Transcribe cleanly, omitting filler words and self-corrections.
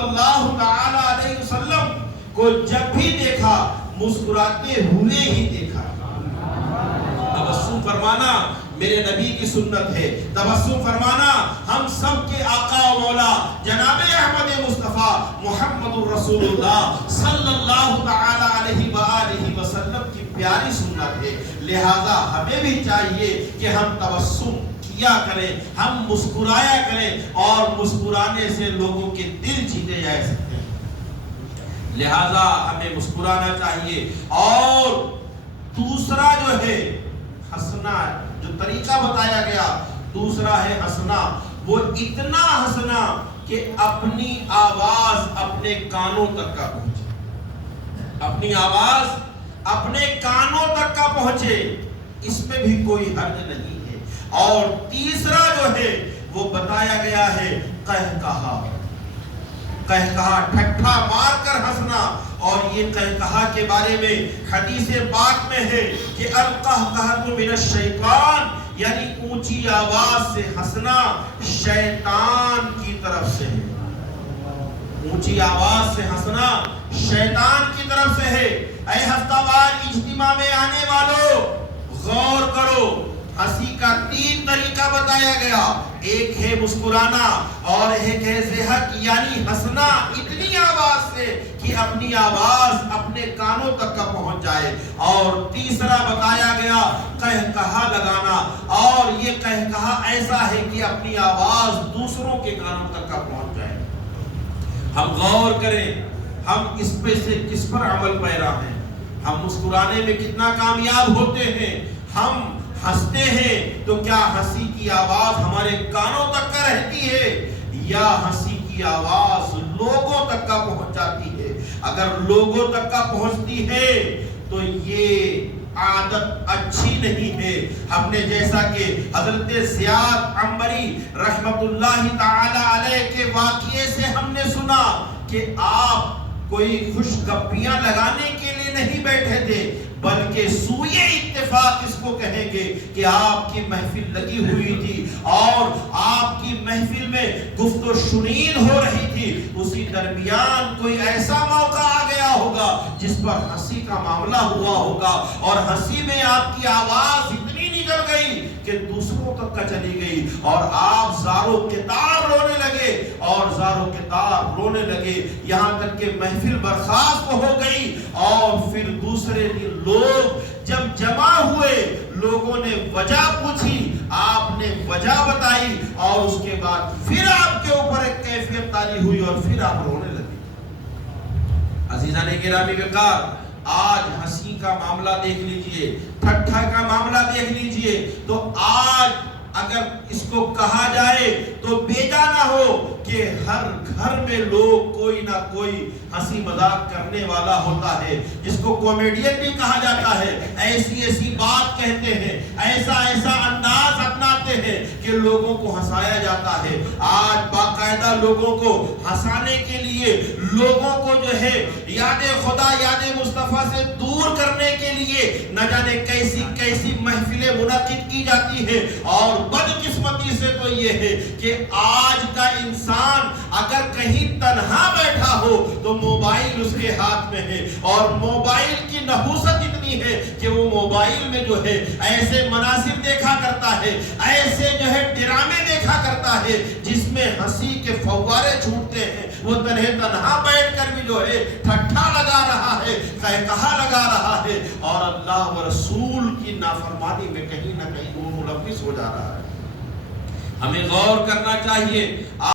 اللہ تعالی علیہ وسلم کو جب بھی دیکھا مسکراتے ہوئے ہی دیکھا۔ تبسم فرمانا میرے نبی کی سنت ہے، تبسم فرمانا ہم سب کے آقا و مولا جناب احمد مصطفیٰ محمد الرسول اللہ صلی اللہ تعالی علیہ وآلہ وسلم کی پیاری سنت ہے۔ لہذا ہمیں بھی چاہیے کہ ہم تبسم کیا کریں، ہم مسکرایا کریں، اور مسکرانے سے لوگوں کے دل جیتے جا سکتے ہیں۔ لہذا ہمیں مسکرانا چاہیے۔ اور دوسرا جو ہے ہنسنا، جو طریقہ بتایا گیا دوسرا ہے ہنسنا، وہ اتنا ہنسنا کہ اپنی آواز اپنے کانوں تک کا پہنچے، اپنی آواز اپنے کانوں تک کا پہنچے، اس میں بھی کوئی حرج نہیں ہے۔ اور تیسرا جو ہے وہ بتایا گیا ہے قہقہا، قہقہا ٹھٹھا مار کر ہنسنا۔ اور یہ قہقہا کے بارے میں حدیث پاک میں ہے کہ القہقہۃ من الشیطان، یعنی اونچی آواز سے ہنسنا شیطان کی طرف سے ہے، اونچی آواز سے ہنسنا شیطان کی طرف سے ہے۔ اے ہفتہ وار اجتماع میں آنے والوں غور کرو، ہنسی کا 3 طریقہ بتایا گیا، ایک ہے مسکرانا، اور ایک ہے ضحک یعنی ہنسنا اتنی آواز سے کہ اپنی آواز اپنے کانوں تک کا پہنچ جائے، اور تیسرا بتایا گیا قہقہا لگانا، اور یہ قہقہا ایسا ہے کہ اپنی آواز دوسروں کے کانوں تک کا پہنچ جائے۔ ہم غور کریں، ہم اس پہ سے کس پر عمل پیرا ہیں، ہم مسکرانے میں کتنا کامیاب ہوتے ہیں، ہم ہنستے ہیں تو کیا ہنسی کی آواز ہمارے کانوں تک کا رہتی ہے یا ہنسی کی آواز لوگوں تک کا پہنچ جاتی ہے؟ اگر لوگوں تک کا پہنچتی ہے تو یہ عادت اچھی نہیں ہے۔ ہم نے جیسا کہ حضرت زیاد عنبری رحمت اللہ تعالی علیہ کے واقعے سے ہم نے سنا کہ آپ کوئی خوش گپیاں لگانے کے لیے نہیں بیٹھے تھے، بلکہ سوئے اتفاق اس کو کہیں گے کہ آپ کی محفل لگی ہوئی تھی اور آپ کی محفل میں گفت و شنید ہو رہی تھی، اسی درمیان کوئی ایسا موقع آ گیا ہوگا جس پر ہنسی کا معاملہ ہوا ہوگا، اور ہنسی میں آپ کی آواز اتنی نکل گئی کہ دوسروں تک کا چلی گئی، اور آپ زاروں کے تار رونے لگے، اور زاروں کے تار رونے لگے، یہاں تک کہ محفل برخاست ہو گئی۔ اور پھر دوسرے دن لوگ جب جمع ہوئے، لوگوں نے وجہ پوچھی، آپ نے وجہ بتائی، اور اس کے بعد پھر آپ کے اوپر ایک کیفیت تاری ہوئی، اور پھر آپ رونے لگے۔ عزیزان گرامی وقار، آج ہنسی کا معاملہ دیکھ لیجئے، ٹھٹھا کا معاملہ دیکھ لیجئے، تو آج اگر اس کو کہا جائے تو بیجا نہ ہو کہ ہر گھر میں لوگ کوئی نہ کوئی ہنسی مذاق کرنے والا ہوتا ہے، جس کو کامیڈین بھی کہا جاتا ہے، ایسی ایسی بات کہتے ہیں، ایسا ایسا انداز اپناتے ہیں کہ لوگوں کو ہنسایا جاتا ہے۔ آج باقاعدہ لوگوں کو ہنسانے کے لیے، لوگوں کو جو ہے یاد خدا یاد مصطفیٰ سے دور کرنے کے لیے نہ جانے کیسی کیسی محفلیں منعقد کی جاتی ہے، اور بدقسمتی سے تو یہ ہے کہ آج کا انسان اگر کہیں تنہا بیٹھا ہو تو موبائل اس کے ہاتھ میں ہے، اور موبائل کی نحوست اتنی ہے کہ وہ موبائل میں جو ہے ایسے مناظر دیکھا کرتا ہے، ایسے جو ہے ڈرامے دیکھا کرتا ہے جس میں ہنسی کے فوارے چھوٹتے ہیں۔ وہ تنہا بیٹھ کر بھی جو ہے ٹھٹھا لگا رہا ہے، قہقہا لگا رہا ہے، اور اللہ و رسول کی نافرمانی میں کہیں نہ کہیں وہ ملوث ہو جا رہا ہے۔ ہمیں غور کرنا چاہیے۔